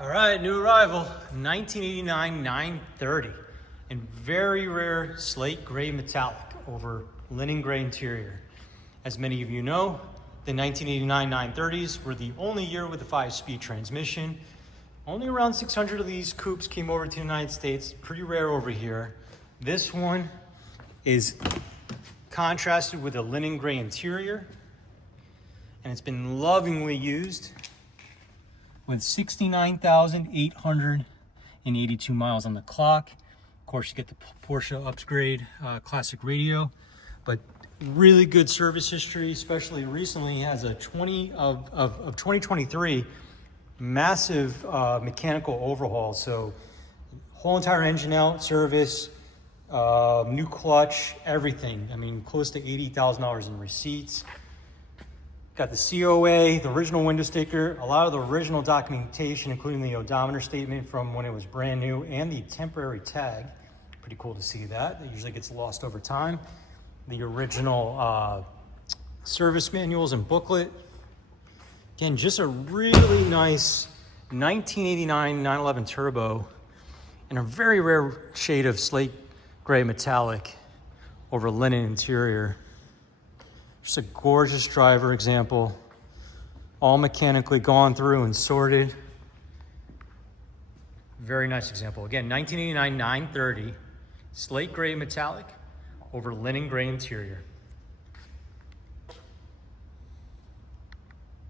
All right, new arrival, 1989 930, in very rare slate gray metallic over linen gray interior. As many of you know, the 1989 930s were the only year with a 5-speed transmission. Only around 600 of these coupes came over to the United States, pretty rare over here. This one is contrasted with a linen gray interior, and it's been lovingly used with 69,882 miles on the clock. Of course, you get the Porsche upgrade classic radio, but really good service history, especially recently. Has a 2023 massive mechanical overhaul. So whole entire engine out, service, new clutch, everything. I mean, close to $80,000 in receipts. Got the COA, the original window sticker, a lot of the original documentation, including the odometer statement from when it was brand new, and the temporary tag. Pretty cool to see that. It usually gets lost over time. The original service manuals and booklet. Again, just a really nice 1989 911 Turbo in a very rare shade of slate gray metallic over linen interior. Just a gorgeous driver example, all mechanically gone through and sorted. Very nice example. Again, 1989 930, slate gray metallic over linen gray interior.